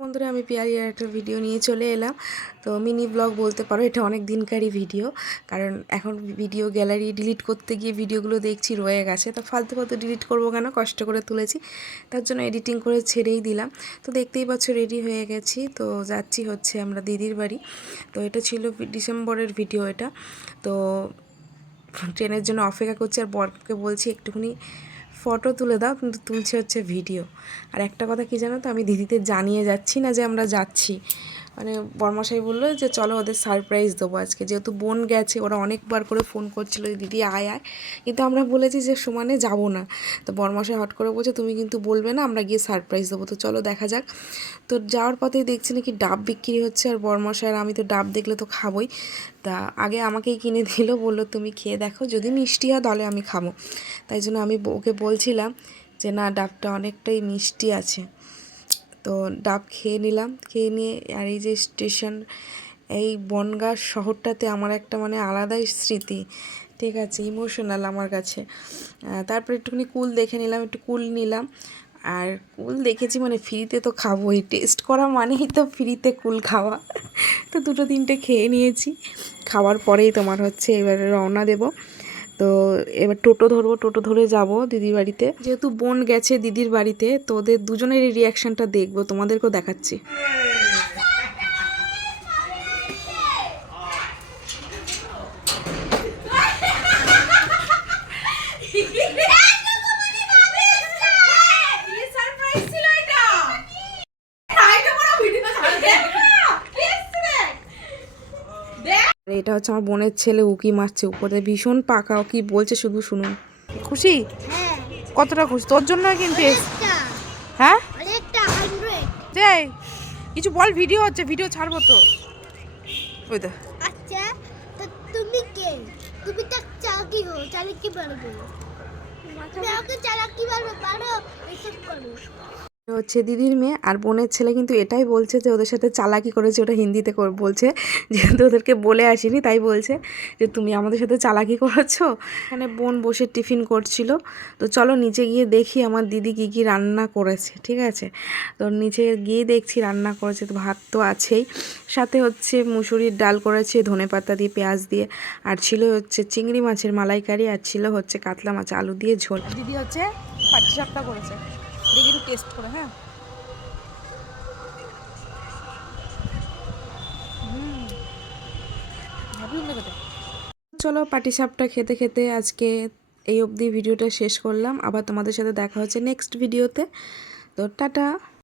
বন্ধুরা আমি পিয়ারি একটা ভিডিও নিয়ে চলে এলাম। তো মিনি ব্লগ বলতে পারো, এটা অনেক দিনকারই ভিডিও। কারণ এখন ভিডিও গ্যালারি ডিলিট করতে গিয়ে ভিডিওগুলো দেখছি রয়ে গেছে, তো ফালতু ফালতু ডিলিট করবো কেন, কষ্ট করে তুলেছি তার জন্য এডিটিং করে ছেড়েই দিলাম। তো দেখতেই পাচ্ছ রেডি হয়ে গেছি, তো যাচ্ছি হচ্ছে আমরা দিদির বাড়ি। তো এটা ছিল ডিসেম্বরের ভিডিও এটা। তো ট্রেনের জন্য অপেক্ষা করছি আর বরকে বলছি একটুখানি ফটো তুলে দাও, কিন্তু তুলছে হচ্ছে ভিডিও। আর একটা কথা কি জানো তো, আমি দিদিদের জানিয়ে যাচ্ছি না যে আমরা যাচ্ছি। মানে বরমশাই বললো যে চলো ওদের সারপ্রাইজ দেবো আজকে, যেহেতু বোন গেছে, ওরা অনেকবার করে ফোন করছিল দিদি আয় আয়, কিন্তু আমরা বলেছি যে সমানে যাব না। তো বরমশাই হট করে বলছে তুমি কিন্তু বলবে না, আমরা গিয়ে সারপ্রাইজ দেবো। তো চলো দেখা যাক। তো যাওয়ার পথেই দেখছি নাকি ডাব বিক্রি হচ্ছে, আর বরমশাই আর আমি তো ডাব দেখলে তো খাবোই। তা আগে আমাকেই কিনে দিল, বললো তুমি খেয়ে দেখো, যদি মিষ্টি হয় তাহলে আমি খাবো। তাই জন্য আমি ওকে বলছিলাম যে না, ডাবটা অনেকটাই মিষ্টি আছে। তো ডাব খেয়ে নিলাম, খেয়ে নিয়ে আর এই যে স্টেশন, এই বনগাঁ শহরটাতে আমার একটা মানে আলাদাই স্মৃতি, ঠিক আছে, ইমোশনাল আমার কাছে। তারপর একটুখানি কুল দেখে নিলাম, একটু কুল নিলাম। আর কুল দেখেছি মানে ফ্রিতে তো খাবোই, টেস্ট করা মানেই তো ফ্রিতে কুল খাওয়া। তো দুটো তিনটে খেয়ে নিয়েছি। খাওয়ার পরেই তোমার হচ্ছে এবারে রওনা দেব। তো এবার টোটো ধরবো, টোটো ধরে যাব দিদির বাড়িতে। যেহেতু বোন গেছে দিদির বাড়িতে, তো ওদের দুজনেরই রিয়াকশানটা দেখবো, তোমাদেরকেও দেখাচ্ছি। এটা হচ্ছে আমার বোনের ছেলে, উকি মারছে উপরে, ভীষণ পাকা, ও কি বলছে শুধু শুনুন। খুশি? কতটা খুশি তোর জন্য কিন্তু? হ্যাঁ যে কিছু বল, ভিডিও হচ্ছে, ভিডিও ছাড়বো তো। ওই দেখ। আচ্ছা, তো তুমি কে? তুমি তো চালাকি হো, চালাকি পারবে। আমাকে চালাকি পারো, এসব করো। হচ্ছে দিদির মেয়ে আর বোনের ছেলে কিন্তু এটাই বলছে যে ওদের সাথে চালাকি করেছে, ওটা হিন্দিতে বলছে, যেহেতু ওদেরকে বলে আসিনি তাই বলছে যে তুমি আমাদের সাথে চালাকি করেছো। এখানে বোন বসে টিফিন করছিল। তো চলো নিচে গিয়ে দেখি আমার দিদি কী কী রান্না করেছে, ঠিক আছে। তো নিচে গিয়ে দেখছি রান্না করেছে, তো ভাত তো আছেই, সাথে হচ্ছে মুসুরির ডাল করেছে ধনেপাতা দিয়ে পেঁয়াজ দিয়ে, আর ছিল হচ্ছে চিংড়ি মাছের মালাইকারি, আর ছিল হচ্ছে কাতলা মাছ আলু দিয়ে ঝোল। দিদি হচ্ছে পাটিসাপটা করেছে, দেখি একটু টেস্ট করে। হ্যাঁ, চলো পাটিসাপটা খেতে খেতে আজকে এই অবধি ভিডিওটা শেষ করলাম। আবার তোমাদের সাথে দেখা হচ্ছে নেক্সট ভিডিওতে। তো টাটা।